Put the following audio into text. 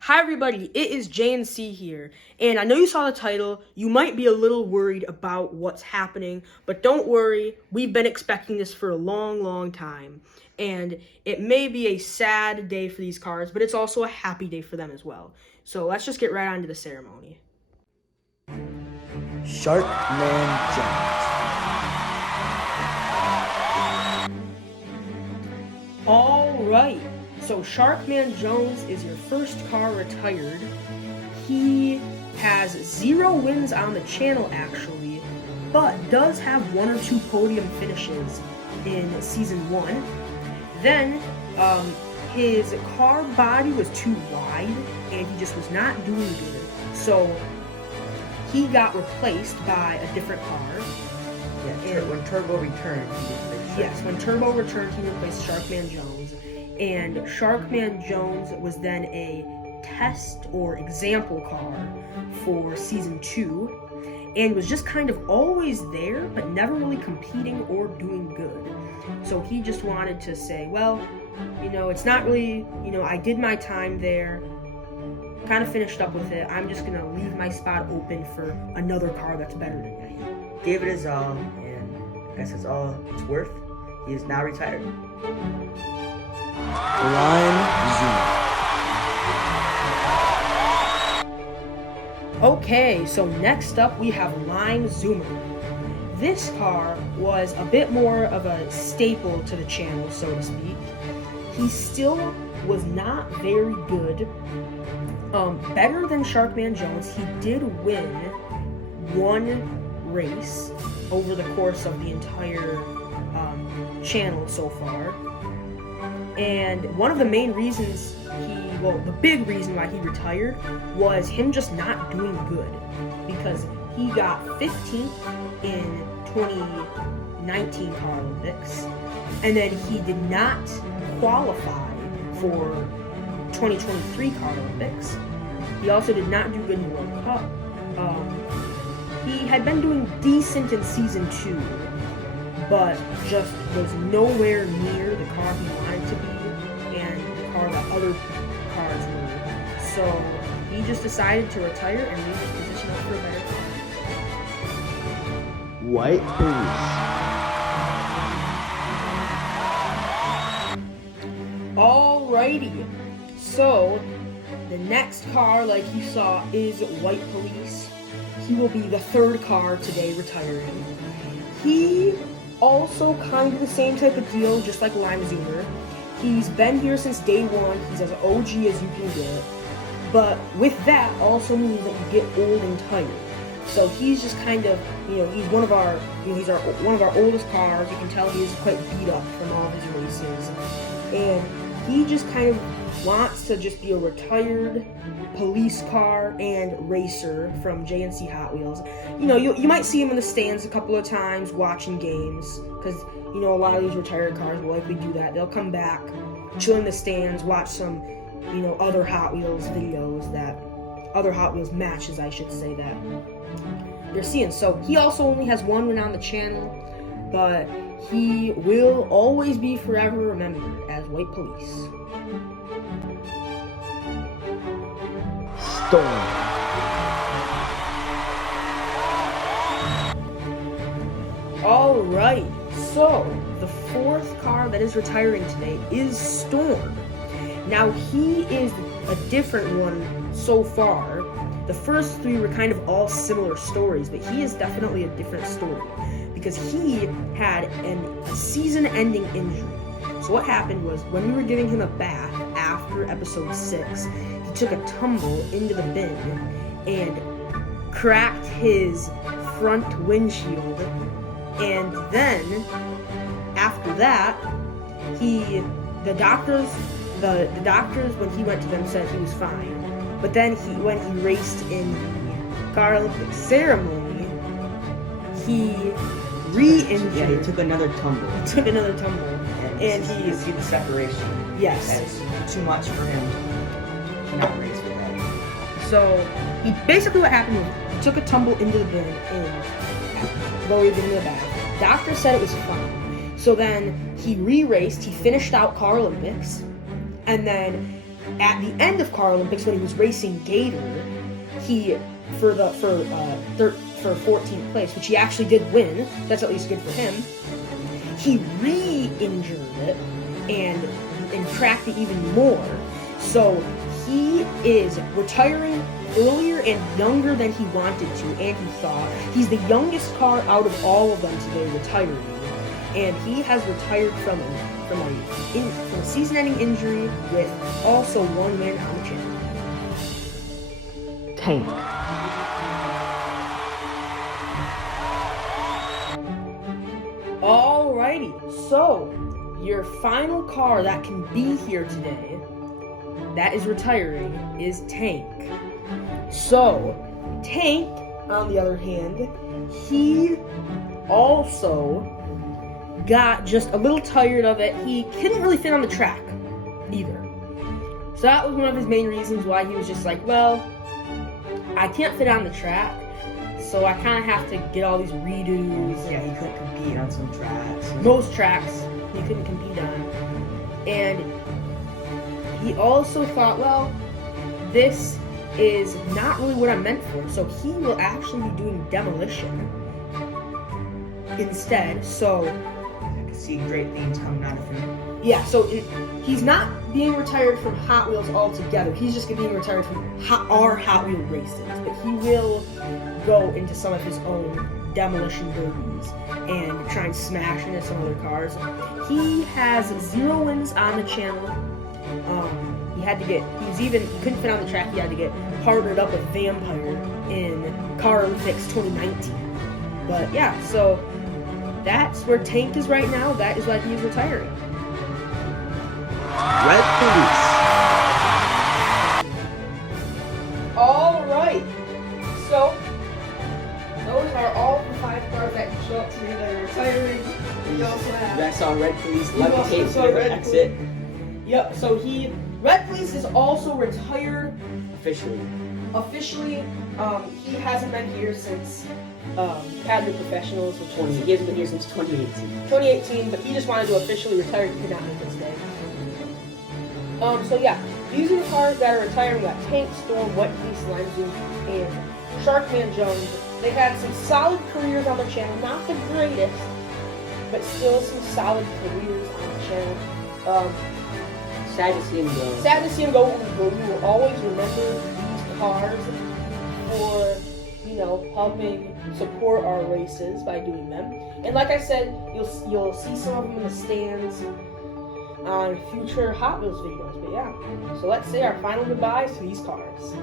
Hi everybody, it is JNC here, and I know you saw the title. You might be a little worried about what's happening, but don't worry, we've been expecting this for a long time, and it may be a sad day for these cards, but it's also a happy day for them as well. So let's just get right on to the ceremony. Sharkman Jones. Alright, so Sharkman Jones is your first car retired. He has 0 wins on the channel actually, but does have 1 or 2 podium finishes in Season 1. Then, his car body was too wide, and he just was not doing good. So, he got replaced by a different car. Yeah, when Turbo returned, he replaced Yes, when Turbo returned, he replaced Sharkman Jones. And Sharkman Jones was then a test or example car for Season 2. And was just kind of always there, but never really competing or doing good. So he just wanted to say, well, it's not really, I did my time there, kind of finished up with it. I'm just going to leave my spot open for another car that's better than me. Gave it his all, and I guess that's all it's worth. He is now retired. Okay, so next up we have Lime Zoomer. This car was a bit more of a staple to the channel, so to speak. He still was not very good. Better than Sharkman Jones, he did win 1 race over the course of the entire channel so far. And one of the main reasons the big reason why he retired was him just not doing good, because he got 15th in 2019 Car Olympics, and then he did not qualify for 2023 Car Olympics. He also did not do good in the World Cup. He had been doing decent in Season 2, but just was nowhere near the car he wanted to be and the car that other cars were. So he just decided to retire and leave his position up for a better car. White Police. Alrighty, so the next car, like you saw, is White Police. He will be the 3rd car today retiring. He also kind of the same type of deal, just like Lime Zoomer. He's been here since day 1. He's as OG as you can get. But with that also means that you get old and tired. So he's just kind of, he's one of our, one of our oldest cars. You can tell he is quite beat up from all his races. And he just kind of wants to just be a retired police car and racer from JNC Hot Wheels. You might see him in the stands a couple of times watching games, because a lot of these retired cars will likely do that. They'll come back, chill in the stands, watch some other Hot Wheels videos, other Hot Wheels matches, I should say, that they're seeing. So he also only has 1 win on the channel, but he will always be forever remembered as White Police. Storm. Alright, so the 4th car that is retiring today is Storm. Now he is a different one so far. The first 3 were kind of all similar stories, but he is definitely a different story, because he had a season-ending injury. So what happened was, when we were giving him a bath after episode 6, he took a tumble into the bin and cracked his front windshield. And then, after that, the doctors, when he went to them, said he was fine. But then when he raced in the Car Olympic ceremony, he re-injured. Yeah, he took another tumble. And you see the separation. Yes. It's too much for him to not race with that. So, basically what happened was, he took a tumble into the bin while we were giving him a bath. Doctor said it was fine. So then he re-raced, he finished out Car Olympics, and then at the end of Car Olympics, when he was racing Gator, he for 14th place, which he actually did win. That's at least good for him. He re-injured it and cracked it even more. So he is retiring earlier and younger than he wanted to, and he thought. He's the youngest car out of all of them today retiring, and he has retired from a season-ending injury with also one win on the channel. Tank. Alrighty, so your final car that can be here today, that is retiring, is Tank. So, Tank, on the other hand, he also got just a little tired of it. He couldn't really fit on the track either. So that was one of his main reasons why he was just like, well, I can't fit on the track, so I kind of have to get all these redos. Yeah, he couldn't compete on some tracks. Most tracks he couldn't compete on. And he also thought, well, this is not really what I'm meant for, so he will actually be doing demolition instead. So I can see great things coming out of him. yeah, so he's not being retired from Hot Wheels altogether. He's just being retired from our Hot Wheel races, but he will go into some of his own demolition derbies and try and smash into some other cars. He has 0 wins on the channel. He couldn't fit on the track. He had to get partnered up with Vampire in Car Olympics 2019. But yeah, so that's where Tank is right now. That is why he's retiring. Red Police. Alright, so those are all the 5 cars that can show up today that are retiring. We also You have... guys saw Red Police You also levitate saw to Red exit Yep, so Red Police is also retired officially. officially. He hasn't been here since Academy Professionals, which was He hasn't been here since 2018. 2018, but he just wanted to officially retire. He could not make this day. So yeah, these are the cars that are retiring. We got Tank, Storm, Wet Police, Lime Zoom, and Sharkman Jones. They had some solid careers on the channel, not the greatest, but still some solid careers on the channel. Sad to see him go. Sad to see him go, but we will always remember these cars for, helping support our races by doing them. And like I said, you'll see some of them in the stands on future Hot Wheels videos. But yeah, so let's say our final goodbyes to these cars.